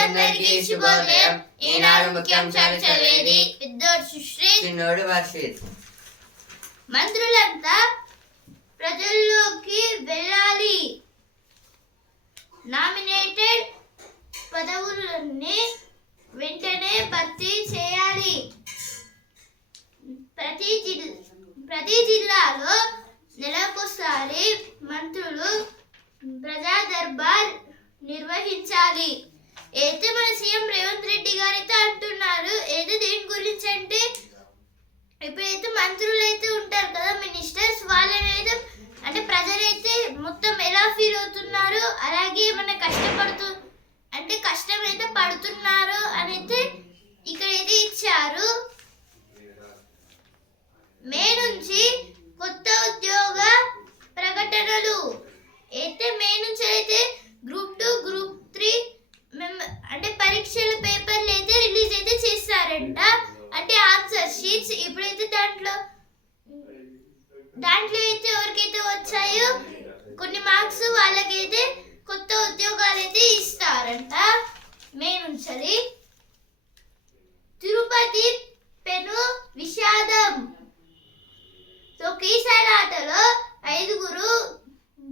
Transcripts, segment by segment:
శ్రోతలందరికీ శుభోదయం. ఈనాడు ముఖ్యాంశాలు చదివేది పెద్దోడు సుశ్రీత్, చిన్నోడు వర్షిత్. మంత్రులంతా ప్రజల్లోకి వెళ్ళాలి. నామినేటెడ్ పదవులన్నీ వెంటనే భర్తీ చేయాలి. ప్రతి జిల్లాలో నెలకోసారి మంత్రులు ప్రజా దర్బార్ నిర్వహించాలి. అయితే మన సీఎం రేవంత్ రెడ్డి గారు అయితే అంటున్నారు. అయితే దేని గురించి అంటే ఇప్పుడైతే మంత్రులు అయితే ఉంటారు కదా, మినిస్టర్స్, వాళ్ళనైతే అంటే ప్రజలైతే మొత్తం ఎలా ఫీల్ అవుతున్నారు, అలాగే ఏమైనా కష్టం అయితే పడుతున్నారు అని అయితే ఇక్కడైతే ఇచ్చారు. మే నుంచి కొత్త ఉద్యోగ ప్రకటనలు. అయితే మే నుంచి అయితే గ్రూప్ 2, గ్రూప్ 3 అంటే పరీక్షల పేపర్లు అయితే రిలీజ్ అయితే చేస్తారంట. అంటే ఆన్సర్ షీట్స్ ఇప్పుడైతే దాంట్లో అయితే ఎవరికైతే వచ్చాయో కొన్ని మార్క్స్ వాళ్ళకైతే కొత్త ఉద్యోగాలు అయితే ఇస్తారంట మే నుంచి. తిరుపతి పెను విషాదం. తొక్కిసలాటలో 5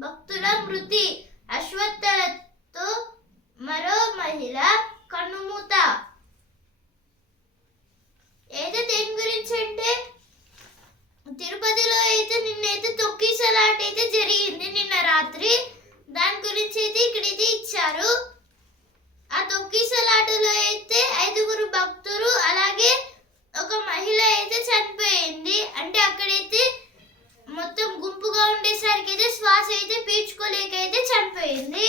భక్తుల మృతి. అశ్వత్థలతో మరో మహిళ కన్నుమూత. అయితే దేని గురించి అంటే తిరుపతిలో అయితే నిన్నైతే తొక్కిసలాట అయితే జరిగింది నిన్న రాత్రి. దాని గురించి అయితే ఇక్కడైతే ఇచ్చారు. ఆ తొక్కిసలాటలో అయితే 5 భక్తులు అలాగే ఒక మహిళ అయితే చనిపోయింది. అంటే అక్కడైతే మొత్తం గుంపుగా ఉండేసరికి అయితే శ్వాస అయితే పీల్చుకోలేక అయితే చనిపోయింది.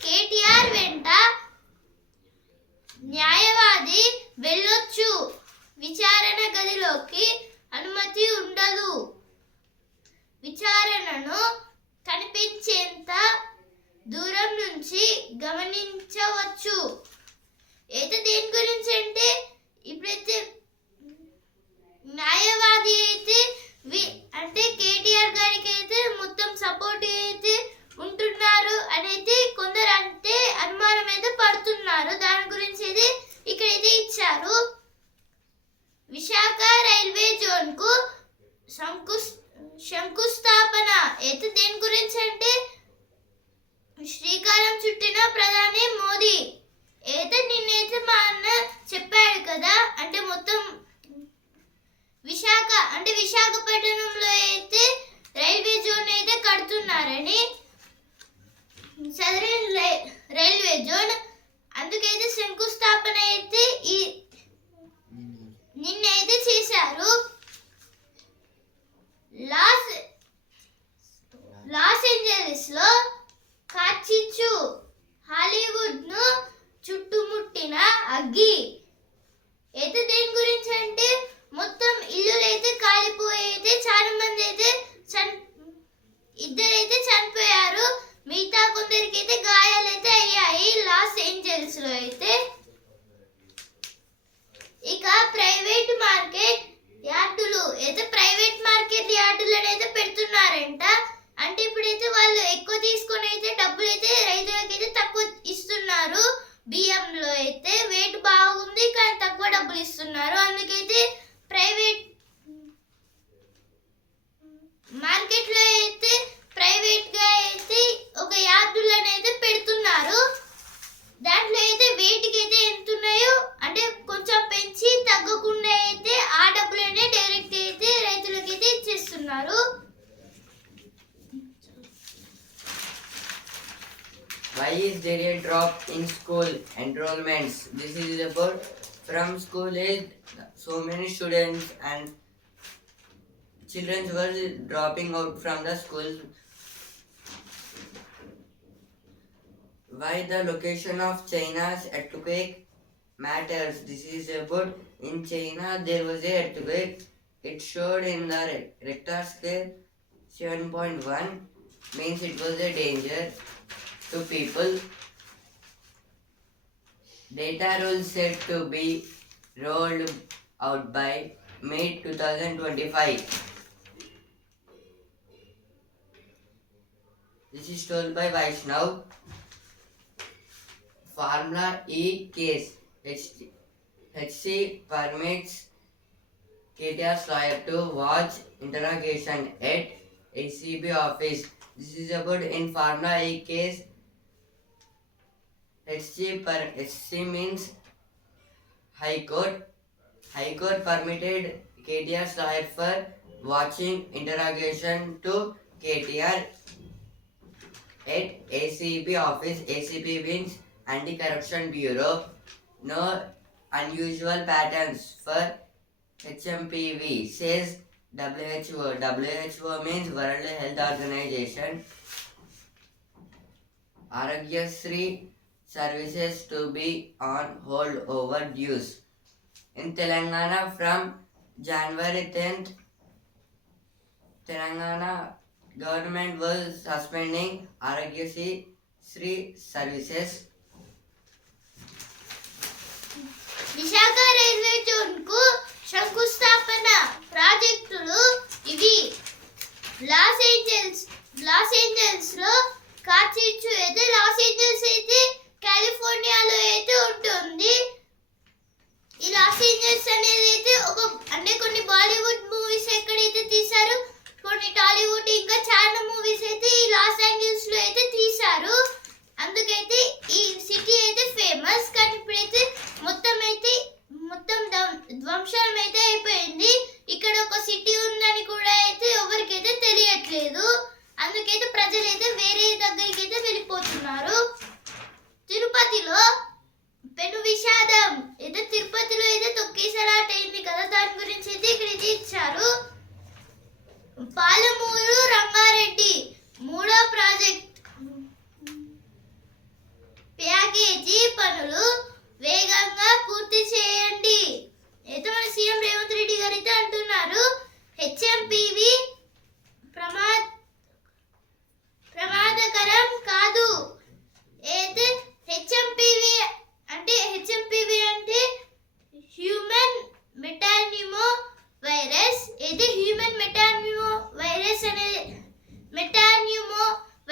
కేటీఆర్ వెంట న్యాయవాది వెళ్ళొచ్చు, విచారణ గదిలోకి అనుమతి ఉండదు. విచారణను కనిపించేంత దూరం నుంచి గమనించవచ్చు. అయితే దేని గురించి అంటే ఇప్పుడైతే న్యాయవాది అయితే అంటే కేటీఆర్ గారికి అయితే మొత్తం సపోర్ట్ అయితే ఉంటున్నారు అని అయితే కొందరు అంటే అనుమానం అయితే పడుతున్నారు. దాని గురించి అయితే ఇక్కడైతే ఇచ్చారు. విశాఖ రైల్వే జోన్ కు శంకుస్థాపన. అయితే దేని గురించి అంటే శ్రీకారం చుట్టిన ప్రధాని మోదీ. అయితే నిన్నైతే మా అన్న చెప్పాడు కదా, అంటే మొత్తం విశాఖపట్నంలో అయితే రైల్వే జోన్ అయితే కడుతున్నారని, సదరన్ రైల్వే జోన్. అందుకైతే శంకుస్థాపన అయితే నిన్నైతే చేశారు. లాస్ ఏంజలీస్ లో కార్చిచ్చు. హాలీవుడ్ ను చుట్టుముట్టిన అగ్గి. అయితే దేని గురించి అంటే మొత్తం ఇల్లులు అయితే కాలిపోయి అయితే చాలా మంది అయితే ఇద్దరైతే చనిపోయారు. మిగతా కొందరికి అయితే గాయాలైతే అయ్యాయి లాస్ ఏంజల్స్ లో అయితే. ఇక ప్రైవేట్ మార్కెట్ యార్డులు అయితే యార్డులను అయితే పెడుతున్నారంట. అంటే ఇప్పుడైతే వాళ్ళు ఎక్కువ తీసుకొని అయితే డబ్బులు అయితే రైతులకైతే తక్కువ ఇస్తున్నారు. బియ్యంలో అయితే వెయిట్ బాగుంది కానీ తక్కువ డబ్బులు ఇస్తున్నారు. అందుకైతే ప్రైవేట్ మార్కెట్లో అయితే ప్రైవేట్ గా అయితే ఒక యార్డులను అయితే పెడుతున్నారు. దాంట్లో అయితే వెయిట్కి అయితే ఎంత ఉన్నాయో అంటే కొంచెం పెంచి తగ్గకుండా అయితే ఆ డబ్బులనే డైరెక్ట్ అయితే రైతులకైతే ఇచ్చేస్తున్నారు. Why is there a drop in school enrollments? This is about from school age. So many students and children were dropping out from the school. Why the location of China's earthquake matters? This is about in China there was a earthquake. It showed in the Richter scale 7.1, means it was a danger to people. Data rules said to be rolled out by May 2025. This is told by Vaishnav. Formula E case. HC permits KTR's lawyer to watch interrogation at ACB office. This is about in Formula E case. HC means High Court. High Court permitted KTR's lawyer for watching interrogation to KTR at ACB office. ACB means Anti-Corruption Bureau. No unusual patterns for HMPV, says WHO. WHO means World Health Organization. Aragyasri services to be on hold over dues. In Telangana from January 10th, Telangana government was suspending Aragyasri services. Visakha railway zone కు శంకుస్థాపన ప్రాజెక్టులు ఇవి. Los Angeles లో కార్చిచ్చు అయితే Los Angeles అయితే కాలిఫోర్నియాలో అయితే ఉంటుంది. ఈ లాస్ ఏంజల్స్ అనేది అయితే అంటే కొన్ని బాలీవుడ్ మూవీస్ ఎక్కడైతే తీశారు, కొన్ని టాలీవుడ్ ఇంకా చాలా మూవీస్ అయితే ఈ లాస్ ఏంజల్స్ లో అయితే తీశారు. అందుకైతే ఈ సిటీ అయితే ఫేమస్. కానీ ఇప్పుడైతే మొత్తం ధ్వంసం అయితే అయిపోయింది. ఇక్కడ ఒక సిటీ ఉందని కూడా అయితే ఎవరికైతే తెలియట్లేదు. అందుకైతే ప్రజలైతే వేరే దగ్గరికి అయితే వెళ్ళిపోతున్నారు. తిరుపతిలో పెను విషాదం అయితే తిరుపతిలో అయితే తొక్కేసలాట అయింది కదా, దాని గురించి అయితే ఇక్కడ ఇది ఇచ్చారు. పాలమూరు రంగారెడ్డి మూడో ప్రాజెక్ట్ ప్యాకేజీ పనులు వేగంగా పూర్తి చేయండి అయితే మన సీఎం రేవంత్ రెడ్డి గారు అయితే అంటున్నారు. హెచ్ఎంపీవి ప్రమాదకరం కాదు. అయితే హెచ్ఎంపీవి అంటే హ్యూమన్ మెటానిమో వైరస్. అయితే హ్యూమన్ మెటానిమో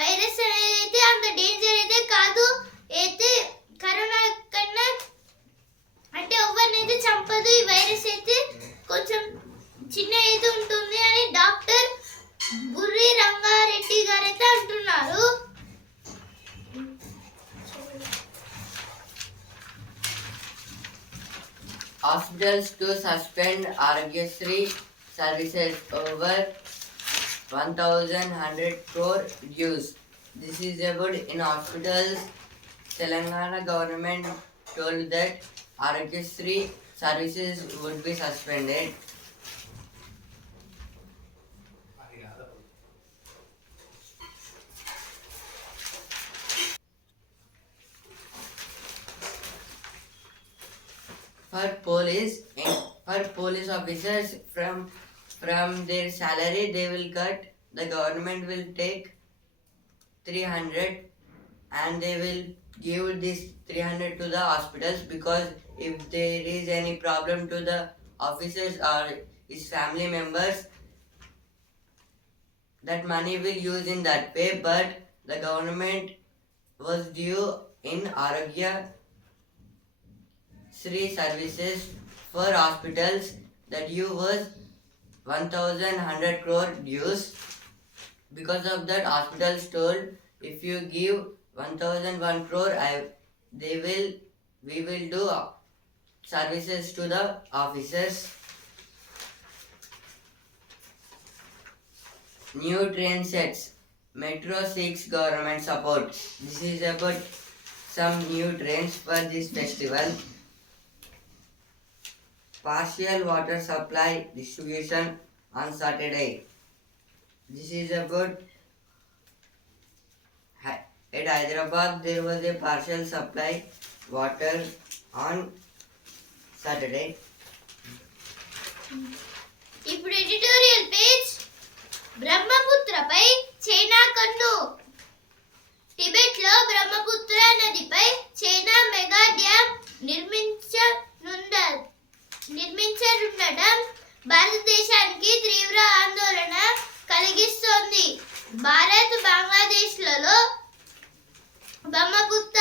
వైరస్ అనేది అయితే అంత డేంజర్ అయితే కాదు. అయితే కరోనా కన్నా అంటే ఎవరినైతే చంపదు. ఈ వైరస్ అయితే కొంచెం చిన్న అయితే ఉంటుంది అని డాక్టర్ బుర్రి రంగారెడ్డి గారు అయితే అంటున్నారు. Hospitals to suspend Aragyasri services over 1,100 crore dues. This is about in hospitals. Telangana government told that Aragyasri services would be suspended. For police officers from their salary they will cut. The government will take 300 and they will give this 300 to the hospitals, because if there is any problem to the officers or his family members, that money will use in that way. But the government was due in Aragya Sri services for hospitals. The due was 1,100 crore dues. Because of that, hospitals told, if you give 1,001 crore, we will do services to the officers. New train sets. Metro seeks government support. This is about some new trains for this festival. Partial water supply distribution on Saturday. This is about at Hyderabad there was a partial supply water on Saturday. ఇప్పుడు editorial page. బ్రహ్మపుత్రపై China కన్ను. Tibet లో బ్రహ్మపుత్ర నదిపై China mega dam నిర్మించనుండడం భారతదేశానికి తీవ్ర ఆందోళన కలిగిస్తోంది. Bharat బంగ్లాదేశ్లలో Brahmaputra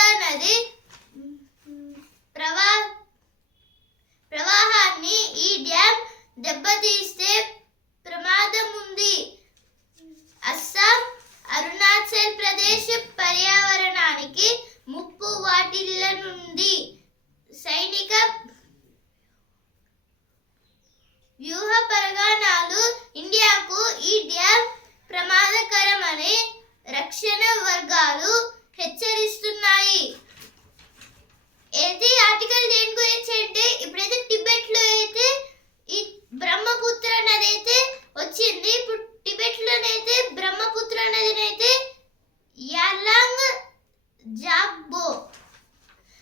jumbo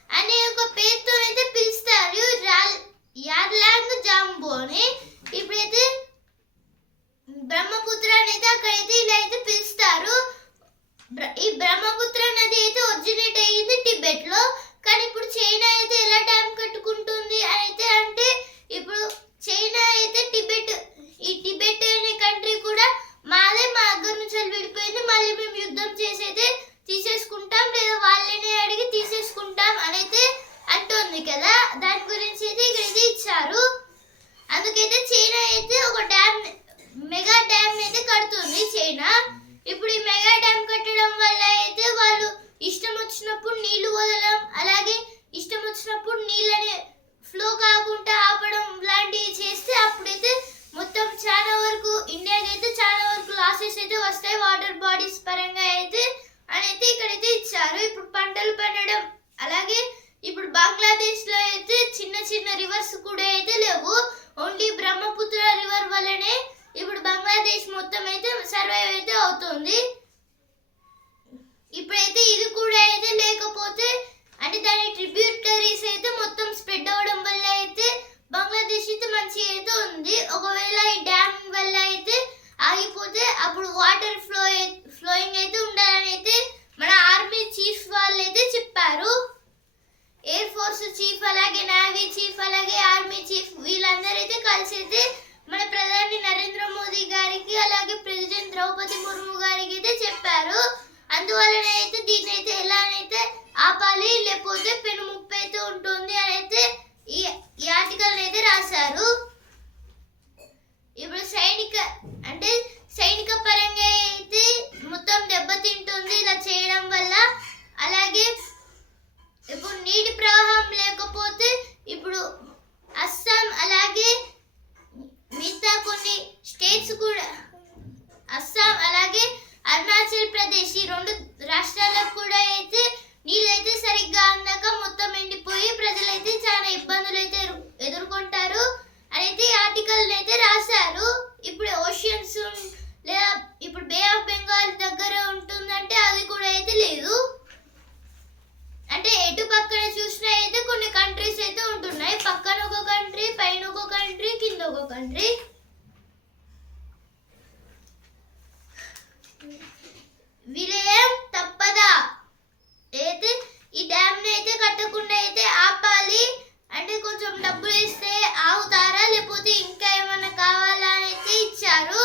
అనే ఒక పేరుతో అయితే పిలుస్తారు. యార్లాంగ్ జాంబోని ఇప్పుడైతే బ్రహ్మపుత్ర అనేది అక్కడైతే ఇలా అయితే పిలుస్తారు. ఈ బ్రహ్మపుత్ర నది అయితే ఒరిజినేట్ అయ్యింది టిబెట్ లో. కానీ ఇప్పుడు చైనా అయితే ఎలా డ్యామ్ కట్టుకుంటుంది అయితే అంటే ఇప్పుడు చైనా అయితే ఈ టిబెట్ అనే కంట్రీ కూడా మాదే, మా దగ్గర నుంచి విడిపోయింది, మళ్ళీ మేము యుద్ధం చేసి అయితే తీసేసుకుంటాం లేదా వాళ్ళని అడిగి తీసేసుకుంటాం అనైతే అంటుంది కదా. దాని గురించి అయితే ఇక్కడైతే ఇచ్చారు. అందుకైతే చైనా అయితే ఒక మెగా డ్యామ్ అయితే కడుతుంది చైనా. ఇప్పుడు ఈ మెగా డ్యామ్ కట్టడం వల్ల అయితే వాళ్ళు ఇష్టం వచ్చినప్పుడు నీళ్లు వదలడం, అలాగే ఇష్టం వచ్చినప్పుడు నీళ్ళని ఫ్లో కాకుండా ఆపడం లాంటివి చేస్తే అప్పుడైతే మొత్తం చాలా వరకు ఇండియాకి అయితే చాలా వరకు లాసెస్ అయితే వస్తాయి వాటర్ బాడీస్ పరంగా అయితే అయితే ఇక్కడైతే ఇచ్చారు. ఇప్పుడు పంటలు పండడం, అలాగే ఇప్పుడు బంగ్లాదేశ్ లో అయితే చిన్న చిన్న రివర్స్ కూడా అయితే లేవు. ఓన్లీ బ్రహ్మపుత్ర రివర్ వల్లనే ఇప్పుడు బంగ్లాదేశ్ మొత్తం అయితే సర్వైవ్ అయితే అవుతుంది. ఇప్పుడైతే ఇది కూడా అయితే లేకపోతే అంటే దాని ట్రిబ్యూటరీస్ అయితే మొత్తం స్ప్రెడ్ అవ్వడం వల్ల అయితే బంగ్లాదేశ్ అయితే మంచి అయితే ఉంది. ఒకవేళ ఈ డ్యామ్ వల్ల అయితే ఆగిపోతే అప్పుడు వాటర్ ఫ్లోయింగ్ అయితే ఉండాలని అయితే మన ఆర్మీ చీఫ్ వాళ్ళు అయితే చెప్పారు. ఎయిర్ ఫోర్స్ చీఫ్, అలాగే నేవీ చీఫ్, అలాగే ఆర్మీ చీఫ్ వీళ్ళందరూ అయితే కలిసి అయితే మన ప్రధాని నరేంద్ర మోదీ గారికి అలాగే ప్రెసిడెంట్ ద్రౌపది ముర్ము గారికి అయితే చెప్పారు. అందువలన అయితే దీన్ని అయితే ఎలానైతే ఆపాలి లేకపోతే పెను ముప్పు అయితే ఉంటుంది అని అయితే ఈ ఆర్టికల్ అయితే రాశారు. ఇప్పుడు సైనిక పరంగా అయితే మొత్తం దెబ్బతింటుంది ఇలా చేయడం వల్ల. అలాగే ఇప్పుడు నీటి ప్రవాహం లేకపోతే ఇప్పుడు అస్సాం అలాగే మిగతా కొన్ని స్టేట్స్ కూడా, అస్సాం అలాగే అరుణాచల్ ప్రదేశ్ ఈ రెండు రాష్ట్రాలకు కూడా అయితే నీళ్ళైతే సరిగ్గా అందక మొత్తం ఎండిపోయి ప్రజలైతే చాలా ఇబ్బందులు అయితే ఎదుర్కొంటారు అయితే ఆర్టికల్ అయితే రాశారు. ఇప్పుడు ఓషియన్స్ లేదా ఇప్పుడు బే ఆఫ్ బెంగాల్ దగ్గర ఉంటుందంటే అది కూడా అయితే లేదు. అంటే ఎటు పక్కన చూసినా అయితే కొన్ని కంట్రీస్ అయితే ఉంటున్నాయి. పక్కన ఒక కంట్రీ, పైన ఒక కంట్రీ, కింద ఒక కంట్రీ. విలయం తప్పదా అయితే ఈ డ్యామ్ ని అయితే కట్టకుండా అయితే ఆపాలి అంటే కొంచెం డబ్బులు ఇస్తే ఆగుతారా లేకపోతే ఇంకా ఏమైనా కావాలా అని అయితే ఇచ్చారు.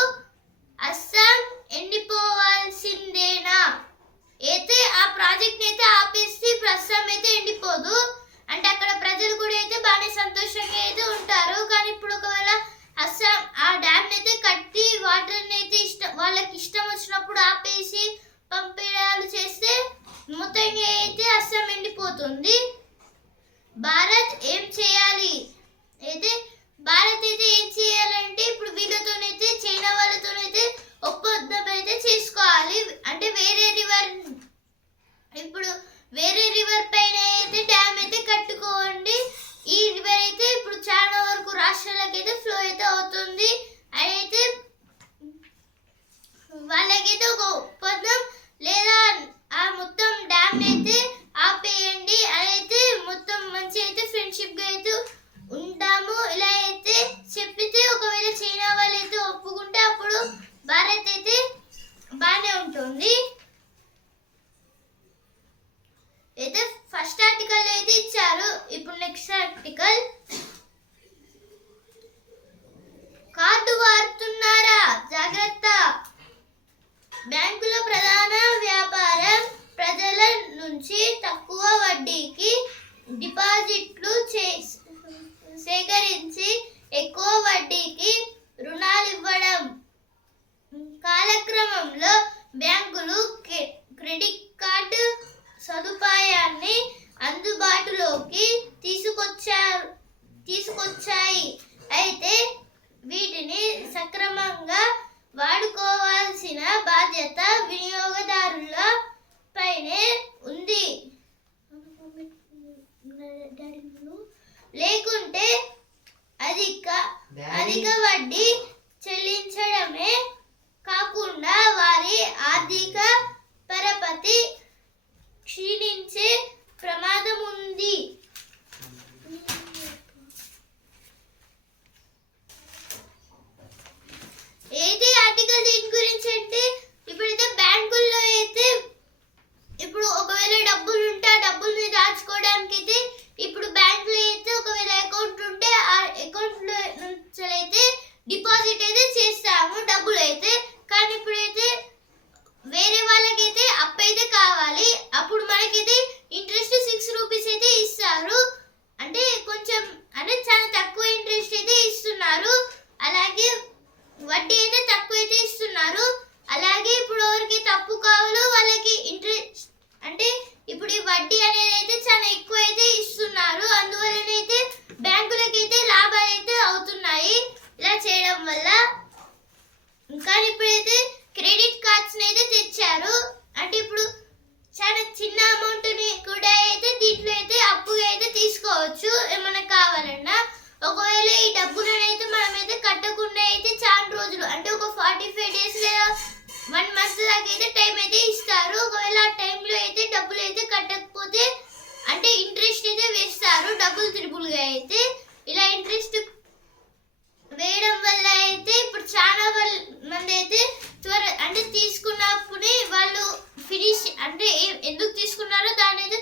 అస్సాం ఎండిపోవాల్సిందేనా అయితే ఆ ప్రాజెక్ట్ ని అయితే ఆపేస్తే అస్సాం అయితే ఎండిపోదు. అంటే అక్కడ ప్రజలు కూడా అయితే బాగానే సంతోషంగా అయితే ఉంటారు. కానీ ఇప్పుడు ఒకవేళ అస్సాం ఆ డ్యామ్ అయితే కట్టి వాటర్ అయితే వాళ్ళకి ఇష్టం వచ్చినప్పుడు ఆపేసి పంపేయాలు చేస్తే మొత్తంగా అయితే అస్సాం ఎండిపోతుంది. భారత్ ఏం చేయాలి అయితే భారత్ అయితే ఏం చేయాలంటే ఇప్పుడు వీళ్ళతోనైతే చైనా వాళ్ళతోనైతే ఒప్పందం అయితే చేసుకోవాలి. అంటే వేరే రివర్ పైన అయితే డ్యామ్ అయితే కట్టుకోండి. ఈ రివర్ అయితే ఇప్పుడు చాలా వరకు రాష్ట్రాలకు అయితే ఫ్లో అయితే అవుతుంది. అయితే వాళ్ళకైతే ఒక ఒప్పందం లేదా ఆ మొత్తం డ్యామ్ అయితే ఆపేయండి అయితే మొత్తం మంచి అయితే ఫ్రెండ్షిప్ గా అయితే ఉంటాము ఇలా అయితే చెప్పితే ఒకవేళ చైనా వాళ్ళు అయితే ఒప్పుకుంటే అప్పుడు భారత్ అయితే బాగానే ఉంటుంది. అయితే ఫస్ట్ ఆర్టికల్ అయితే ఇచ్చారు. ఇప్పుడు నెక్స్ట్ ఆర్టికల్, కార్డు వాడుతున్నారా జాగ్రత్త, బ్యాంకుల ప్రధాన వ్యాపారం ప్రజల నుంచి తక్కువ వడ్డీకి డిపాజిట్లు సేకరించి ఎక్కువ వడ్డీకి రుణాలు ఇవ్వడం. కాలక్రమంలో బ్యాంకులు క్రెడిట్ కార్డు సదుపాయాన్ని అందుబాటులోకి తీసుకొచ్చాయి. అయితే వీటిని సక్రమంగా వాడుకోవాల్సిన బాధ్యత వినియోగదారుల పైనే ఉంది. లేకుంటే అధిక వడ్డీ చెల్లించడమే కాకుండా వారి ఆర్థిక పరపతి క్షీణించే వడ్డీ అనేది అయితే చాలా ఎక్కువ అయితే ఇస్తున్నారు. అందువలన అయితే బ్యాంకులకైతే లాభాలు అయితే అవుతున్నాయి ఇలా చేయడం వల్ల. కానీ ఇప్పుడైతే క్రెడిట్ కార్డ్స్ అయితే తెచ్చారు. అంటే ఇప్పుడు చాలా చిన్న అమౌంట్ ని కూడా అయితే దీంట్లో అయితే అప్పుగా అయితే తీసుకోవచ్చు ఏమైనా కావాలన్నా. ఒకవేళ ఈ డబ్బులను అయితే మనమైతే కట్టకుండా అయితే చాలా రోజులు అంటే ఒక 45 days లేదా 1 month దాకా అయితే టైం అయితే ఇస్తారు. ఒకవేళ ఆ టైంలో అయితే డబ్బులు అయితే కట్టకపోతే అంటే ఇంట్రెస్ట్ అయితే వేస్తారు డబుల్ త్రిబుల్గా అయితే. ఇలా ఇంట్రెస్ట్ వేయడం వల్ల అయితే ఇప్పుడు చాలా మంది అయితే అంటే తీసుకున్నప్పుడు వాళ్ళు ఫినిష్ అంటే ఎందుకు తీసుకున్నారో దాన్ని అయితే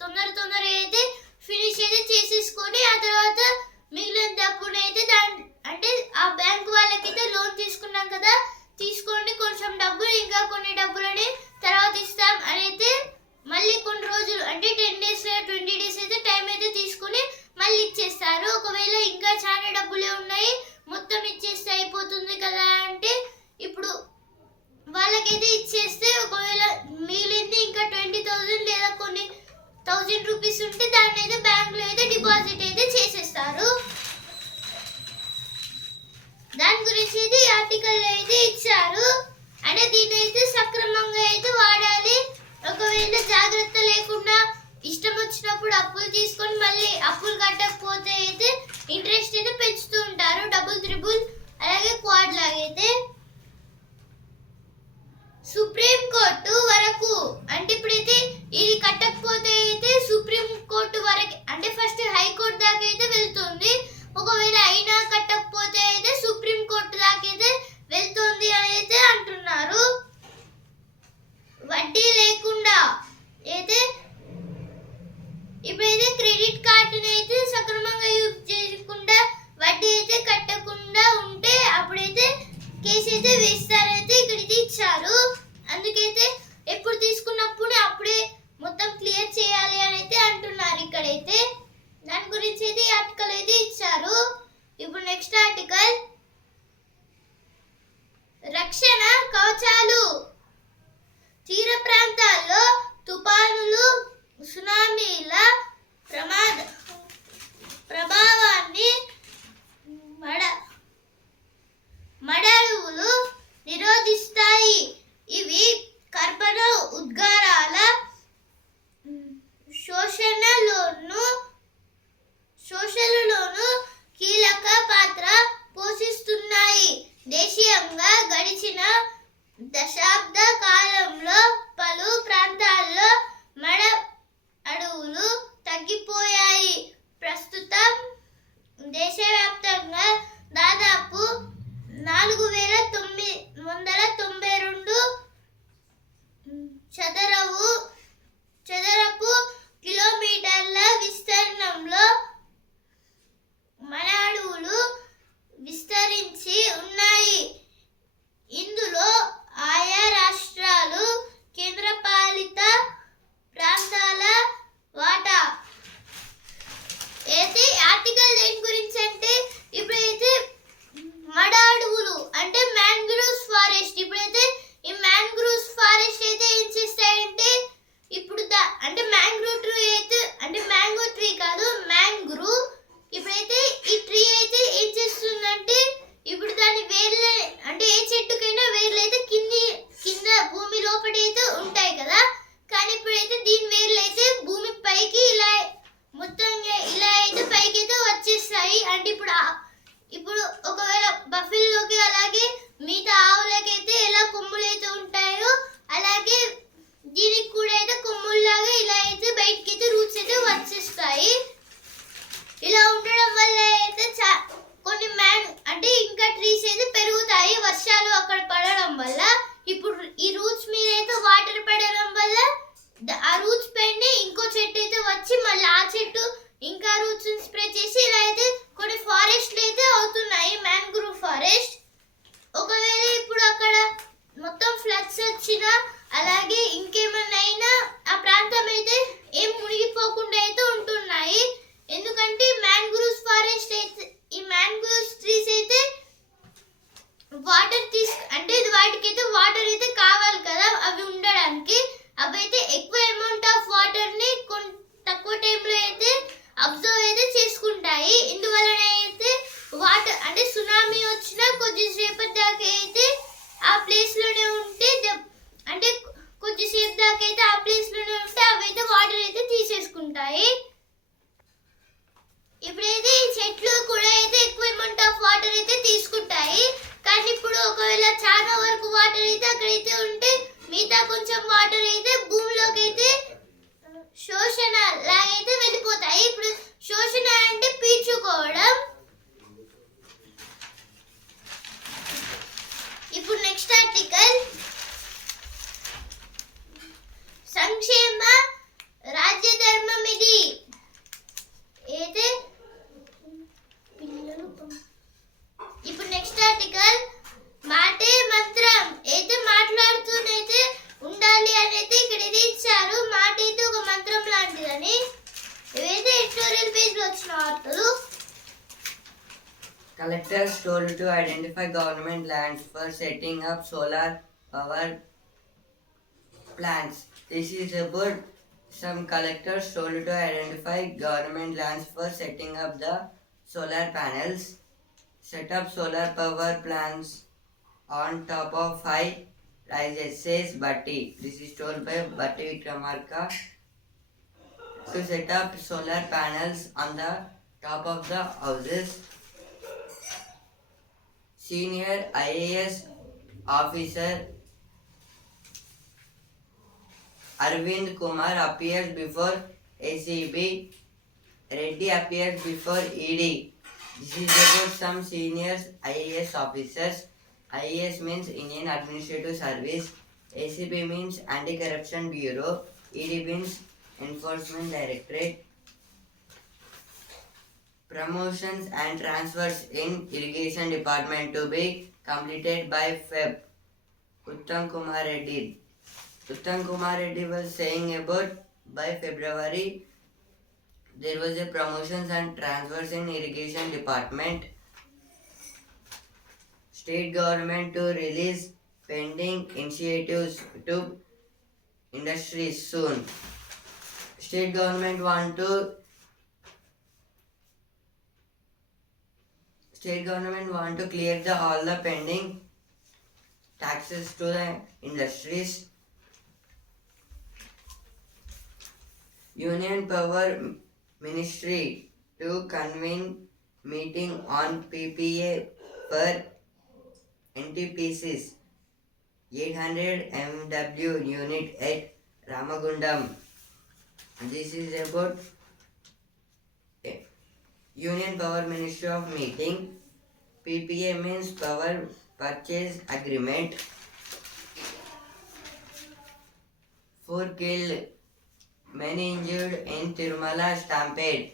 తొందరగా అయితే ఫినిష్ అయితే చేసేసుకొని ఆ తర్వాత మిగిలిన డబ్బుని అయితే అంటే ఆ బ్యాంక్ వాళ్ళకైతే లోన్ తీసుకున్నాం కదా, తీసుకోండి కొంచెం డబ్బులు ఇంకా కొన్ని డబ్బులని తర్వాత ఇస్తాం అని అయితే మళ్ళీ కొన్ని రోజులు అంటే 10 days 20 days అయితే టైం అయితే తీసుకుని మళ్ళీ ఇచ్చేస్తారు. ఒకవేళ ఇంకా చాలా డబ్బులే ఉన్నాయి మొత్తం ఇచ్చేస్తే అయిపోతుంది కదా అంటే ఇప్పుడు వాళ్ళకైతే ఇచ్చేస్తే ఒకవేళ మిగిలింది ఇంకా 20,000 లేదా కొన్ని 1000 రూపీస్ ఉంటే దాన్ని అయితే బ్యాంకులో అయితే డిపాజిట్ అయితే చేసేస్తారు. దాని గురించి అయితే ఆర్టికల్ అయితే ఇచ్చారు. అంటే దీన్ని అయితే సక్రమంగా అయితే వాడాలి. ఒకవేళ జాగ్రత్త లేకుండా ఇష్టం వచ్చినప్పుడు అప్పులు తీసుకొని మళ్ళీ అప్పులు కట్టకపోతే అయితే ఇంట్రెస్ట్ అయితే పెంచుతూ ఉంటారు డబుల్ త్రిబుల్ అలాగే క్వాడ్ లాగైతే. సుప్రీం కోర్టు వరకు అంటే ఇప్పుడైతే ఇది కట్టకపోతే అయితే సుప్రీం కోర్టు వరకు అంటే ఫస్ట్ హైకోర్టు దాకా అయితే వెళ్తుంది. ఒకవేళ అయినా కట్టకపోతే అయితే సుప్రీం కోర్టు దాకా అయితే వెళ్తుంది అని అయితే అంటున్నారు. వడ్డీ లేకుండా అయితే ఇప్పుడైతే క్రెడిట్ కార్డుని అయితే సక్రమంగా యూజ్ చేయకుండా వడ్డీ అయితే కట్టకుండా ఉంటే అప్పుడైతే కేసు అయితే వేస్తారైతే ఇక్కడైతే ఇచ్చారు. అందుకైతే ఎప్పుడు తీసుకున్నప్పుడు అప్పుడే మొత్తం క్లియర్ చేయాలి అని అయితే అంటున్నారు ఇక్కడైతే. దాని గురించి అయితే ఈ ఆర్టికల్ అయితే ఇచ్చారు. ఇప్పుడు నెక్స్ట్ ఆర్టికల్ రక్షణ కవచాలు. తీర ప్రాంతాల్లో తుఫానులు సునామీల ప్రభావాన్ని మడలువులు నిరోధిస్తాయి. ఇవి కర్బన ఉద్గారాల శోషణలోను కీలక పాత్ర పోషిస్తున్నాయి. దేశీయంగా గడిచిన దశాబ్ద కాలంలో పలు ప్రాంతాల్లో మడ అడవులు తగ్గిపోయాయి. ప్రస్తుతం దేశవ్యాప్తంగా దాదాపు 4,992 చదరపు కిలోమీటర్ల విస్తీర్ణంలో మడ అడవులు విస్తరించి ఉన్నాయి. ఇందులో ఆయా రాష్ట్రాలు కేంద్రపాలిత ప్రాంతాల వాటా. అయితే ఆర్టికల్ దేని గురించి అంటే ఇప్పుడైతే మడ అడవులు అంటే మ్యాంగ్రోవ్స్ ఫారెస్ట్. ఇప్పుడైతే ఈ మ్యాంగ్రోవ్స్ ఫారెస్ట్ అయితే ఏం చేస్తాయంటే ఇప్పుడు అంటే మ్యాంగ్రూవ్ ట్రీ అయితే అంటే మ్యాంగో ట్రీ కాదు మ్యాంగ్రూవ్. ఇప్పుడైతే ఈ ట్రీ అయితే ఏం చేస్తుందంటే ఇప్పుడు దాని వేర్లు అంటే ఏ చెట్టుకైనా వేర్లు అయితే కింద భూమి లోపల అయితే ఉంటాయి కదా, కానీ ఇప్పుడైతే దీని వేర్లు అయితే భూమి పైకి ఇలా మొత్తంగా ఇలా అయితే పైకి అయితే వచ్చేస్తాయి. అంటే ఇప్పుడు ఒకవేళ బఫెల్లోకి అలాగే మిగతా ఆవులకైతే ఎలా కొమ్ములు అయితే ఉంటాయో అలాగే దీనికి కూడా అయితే కొమ్ముల్లాగా ఇలా అయితే బయటికి ఒకవేళ చాలా వరకు వాటర్ అయితే అక్కడైతే ఉంటే మిగతా కొంచెం వాటర్ అయితే భూమిలోకి అయితే శోషణ లాగైతే వెళ్ళిపోతాయి. ఇప్పుడు శోషణ అంటే పీల్చుకోవడం. ఇప్పుడు నెక్స్ట్ ఆర్టికల్ సంక్షేమ రాజ్యధర్మం ఇది. అయితే ఇప్పుడు నెక్స్ట్ ఆర్టికల్ మాటే మంత్రం. అయితే మాట్లాడుతూనైతే ఉండాలి అని అయితే ఇక్కడ ఇది ఇచ్చారు. మాట అయితే ఒక మంత్రం లాంటిదని. ఇవైతే ఎడిటోరియల్ పేజ్ లో వచ్చిన వార్తలు. Collectors told to identify government lands for setting up solar power plants. This is about some collectors told to identify government lands for setting up the solar panels. Set up solar power plants on top of high rises, says Bhatti. This is told by Bhatti Vikramarka. To set up solar panels on the top of the houses. Senior IAS officer Arvind Kumar appears before ACB. Reddy appears before ED. This is about some senior IAS officers. IAS means Indian Administrative Service. ACB means Anti-Corruption Bureau. ED means Enforcement Directorate. Promotions and transfers in Irrigation Department to be completed by Feb. Uttam Kumar Reddy. Uttam Kumar Reddy was saying about by February there was a promotions and transfers in Irrigation Department. State government to release pending initiatives to industries soon. State government want to clear all the pending taxes to the industries. Union Power Ministry to convene meeting on PPA for NTPC's 800 MW unit at Ramagundam. This is about Union Power Ministry of meeting. PPA means Power Purchase Agreement. 4 killed, many injured in Tirumala stampede.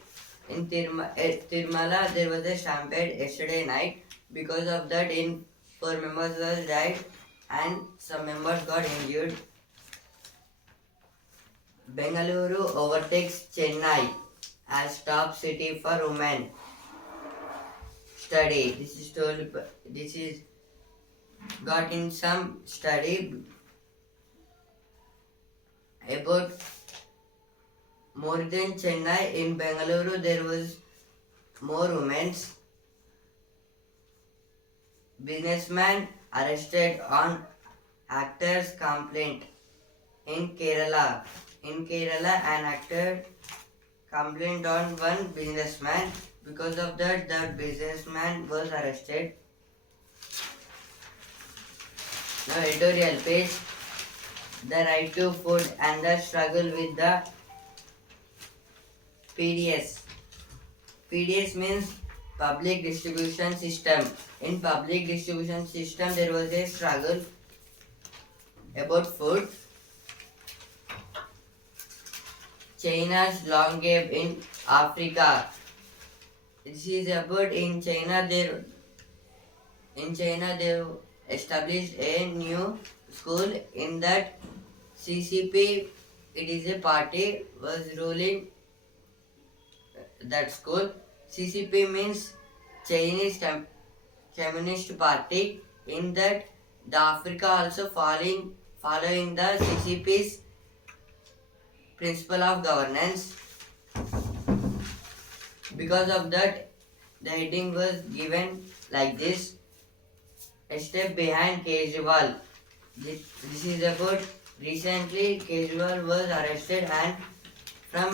In Tirumala there was a stampede yesterday night. Because of that, 4 members was died and some members got injured. Bengaluru overtakes Chennai as top city for women. Study. This is got in some study about more than Chennai. In Bengaluru there was more women. Businessman arrested on actor's complaint. In Kerala, an actor complained on one businessman. Because of that, businessman was arrested. Now editorial page. The right to food and the struggle with the PDS. PDS means public distribution system. In public distribution system there was a struggle about food. China's long gap in Africa. This is about in China they established a new school. In that CCP, it is a party was ruling that school. CCP means Chinese Communist Party. In that the Africa also following the CCP's principle of governance. Because of that, the heading was given like this: a step behind Kejriwal. This is about recently Kejriwal was arrested and from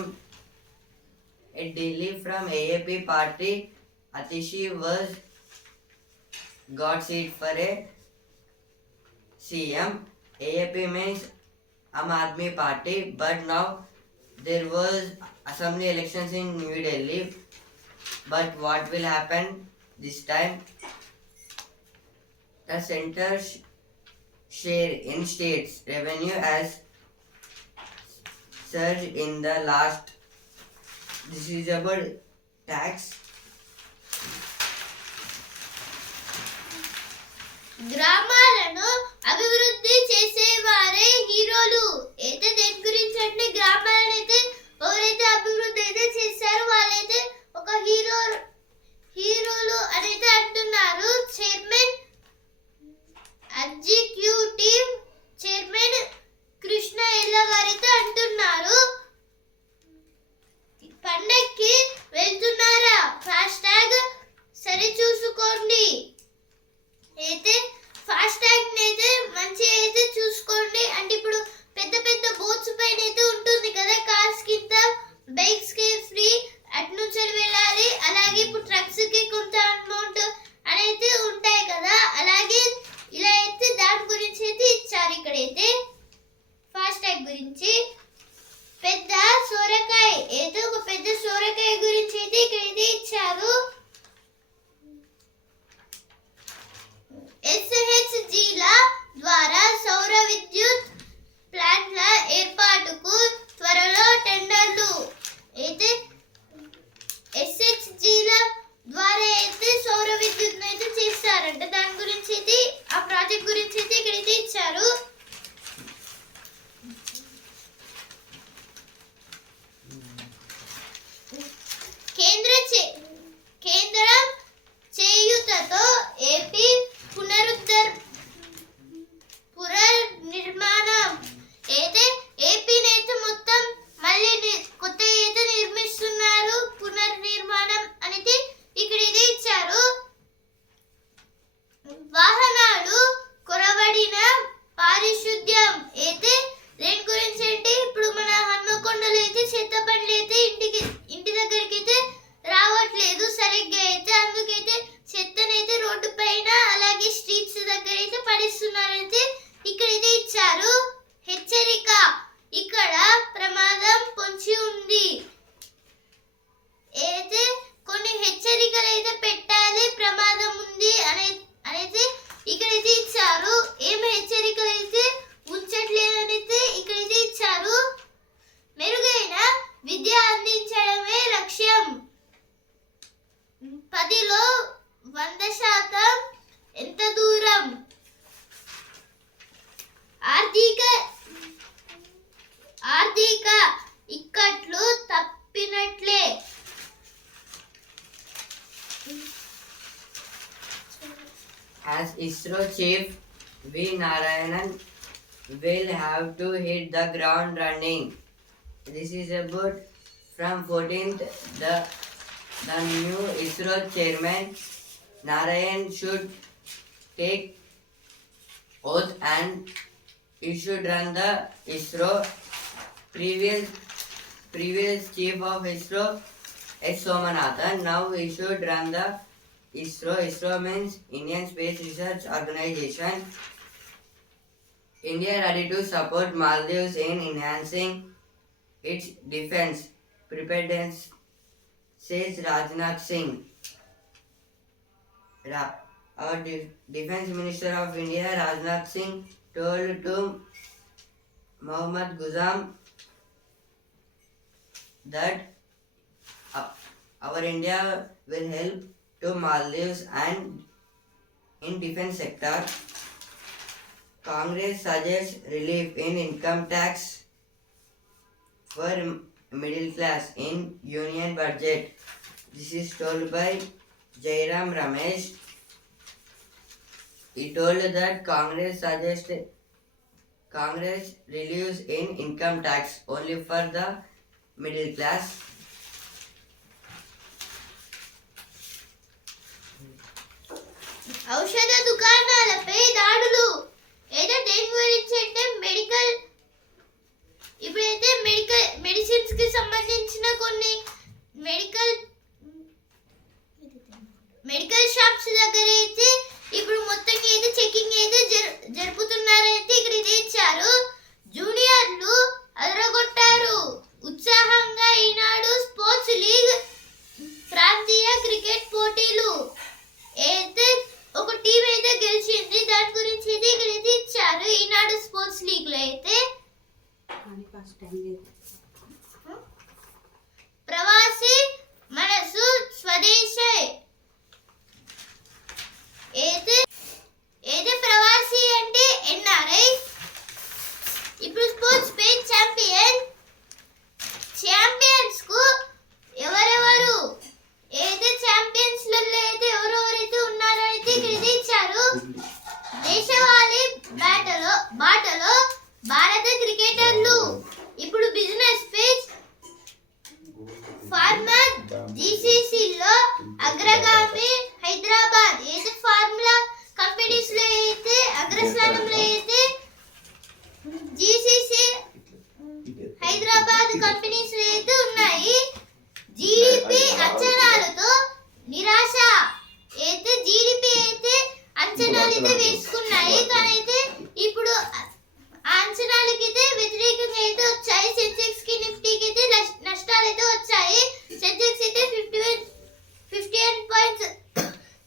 Delhi from AAP party. Atishi was got seat for a CM. AAP means Aam Aadmi Party, but now there was assembly elections in New Delhi. But what will happen this time? The center's share in states revenue has surged in the last. This is about tax. గ్రామాలను అభివృద్ధి చేసేవారే హీరోలు. అయితే దేని గురించి అంటే గ్రామాలను అయితే ఎవరైతే అభివృద్ధి అయితే చేశారో వాళ్ళైతే ఒక హీరోలు అనేది అంటున్నారు. ఎగ్జిక్యూటివ్ చైర్మన్ కృష్ణ ఎల్ల గారైతే అంటున్నారు. పండక్కి వెళ్తున్నారా? ఫాస్టాగ్ సరి చూసుకోండి. అయితే ఫాస్టాగ్ అయితే మంచిగా అయితే చూసుకోండి. అంటే ఇప్పుడు పెద్ద పెద్ద బోట్స్ పైన అయితే ఉంటుంది కదా, కార్స్ కింద బైక్స్ కి ఫ్రీ అటు నుంచి వెళ్ళాలి. అలాగే ఇప్పుడు ట్రక్స్ కి కొంత అమౌంట్ అనేది ఉంటాయి కదా, అలాగే ఇలా అయితే దాని గురించి అయితే ఇచ్చారు. ఇక్కడైతే ఫాస్టాగ్ గురించి పెద్ద సోరకాయ అయితే ఒక పెద్ద సోరకాయ గురించి అయితే ఇక్కడైతే ఇచ్చారు. SHGల ద్వారా సౌర విద్యుత్ ప్లాంట్ల ఏర్పాటుకు త్వరలో టెండర్లు. అయితే SHGల ద్వారా అయితే సౌర విద్యుత్ అయితే చేస్తారంట. దాని గురించి అయితే ఆ ప్రాజెక్ట్ గురించి అయితే ఇక్కడైతే ఇచ్చారు. కేంద్రం చేయూతతో ఏపీ పునర్నిర్మాణం. అయితే ఏపీని అయితే మొత్తం మళ్ళీ కొత్త అయితే నిర్మిస్తున్నారు. పునర్నిర్మాణం అనేది ఇక్కడ ఇది ఇచ్చారు. వాహనాలు కొరవడిన పారిశుద్ధ్యం. అయితే దేని గురించి అంటే ఇప్పుడు మన హన్మకొండలో అయితే చెత్త బండ్లు అయితే ఇంటి దగ్గరికి అయితే రావట్లేదు సరిగ్గా. అయితే అందుకైతే చెత్తనైతే రోడ్డు పైన అలాగే స్ట్రీట్స్ దగ్గర అయితే పడిస్తున్నారైతే ఇక్కడైతే ఇచ్చారు. హెచ్చరిక, ఇక్కడ ప్రమాదం పొంచి ఉంది. అయితే కొన్ని హెచ్చరికలు అయితే పెట్టాలి, ప్రమాదం ఉంది అనేది ఇక్కడైతే ఇచ్చారు. ఏం హెచ్చరికలు అయితే ఉంచట్లేదనైతే ఇక్కడైతే ఇచ్చారు. మెరుగైన విద్య అందించడమే లక్ష్యం. 10లో 100% ఎంత దూరం? ఆర్థిక ఇక్కట్లు తప్పినట్లే. As ISRO chief V. Narayanan will have to hit the ground running. This is about from 14th. The new ISRO chairman Narayan should take oath and he should run the ISRO. Previous chief of ISRO S. Somanathan. Now he should run the ISRO. ISRO means Indian Space Research Organization. India ready to support Maldives in enhancing its defense preparedness, says Rajnath Singh. Our Defense Minister of India, Rajnath Singh, told to Mohammad Guzam that our India will help to Maldives and in defense sector. Congress suggests relief in income tax for middle class in union budget. This is told by Jairam Ramesh. He told that Congress relieves in income tax only for the middle class. ఔషధ దుకాణాలపై దాడులు. ఏదో దేని గురించి అంటే ఇప్పుడైతే medicines కి సంబంధించిన కొన్ని మెడికల్ షాప్స్ దగ్గర అయితే ఇప్పుడు మొత్తం అయితే చెకింగ్ అయితే జరుపుతున్నారు జీసీసీలో అగ్రగామి హైదరాబాద్ అయితే ఫార్ములా కంపెనీస్ లో అయితే అగ్రస్థానంలో అయితే జీసీసీ హైదరాబాద్ కంపెనీస్ లో అయితే ఉన్నాయి. జీడిపి అంచనాలతో నిరాశ అయితే జీడిపి అయితే అంచనాలు అయితే వేసుకున్నాయి, కానీ అయితే ఇప్పుడు ఆ అంచనాలకైతే వ్యతిరేకంగా అయితే వచ్చాయి. సెన్సెక్స్ కి నిఫ్టీకి అయితే నష్టాలు అయితే వచ్చాయి. సెన్సెక్స్ అయితే 51 పాయింట్స్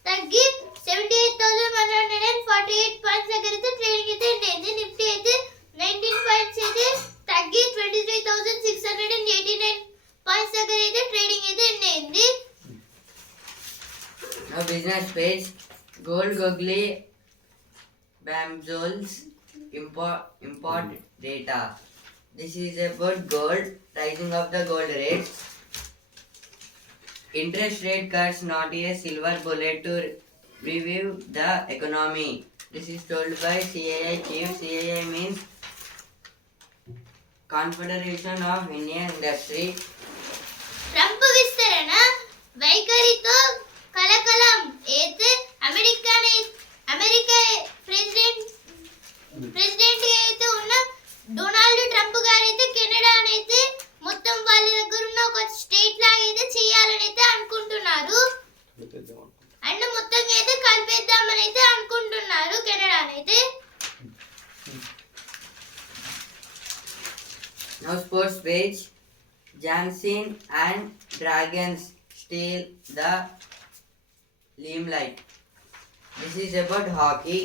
తగ్గి 78,148 పాయింట్స్ దగ్గర అయితే ట్రేడింగ్ అయితే అయింది. నిఫ్టీ అయితే 19 పాయింట్స్ అయితే తగ్గి 23,689 పాయింట్స్ దగ్గర అయితే ట్రేడింగ్ అయితే అయింది. Now business page. Gold Googly Bamzols import data. This is about gold, rising of the gold rates. Interest rate cuts not a silver bullet to revive the economy. This is told by CII chief. CII means Confederation of Indian Industry. Trump విస్తరణ వైఖరితో కలకలం అయితే America president అయితే ఉన్న Donald Trump గారు అయితే Canada అయితే మొత్తం వాళ్ళ దగ్గర ఉన్న ఒక స్టేట్ లాగా అయితే చేయాలని అయితే అనుకుంటున్నారు. అండ్ మొత్తం అయితే కలిపేద్దామని అయితే అనుకుంటున్నారు కెనడానైతే. Now sports page. Janssen and Dragons steal the limelight. This is about hockey.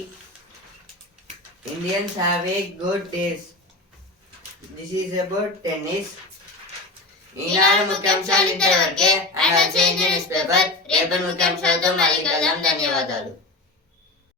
Indians have a good taste. This is about tennis. ఈనాడు ముఖ్యాంశాలు ఇంతవరకే. అండ్ వచ్చే న్యూస్ పేపర్ రేపటి ముఖ్యాంశాలతో మళ్ళీ కలుద్దాం. ధన్యవాదాలు.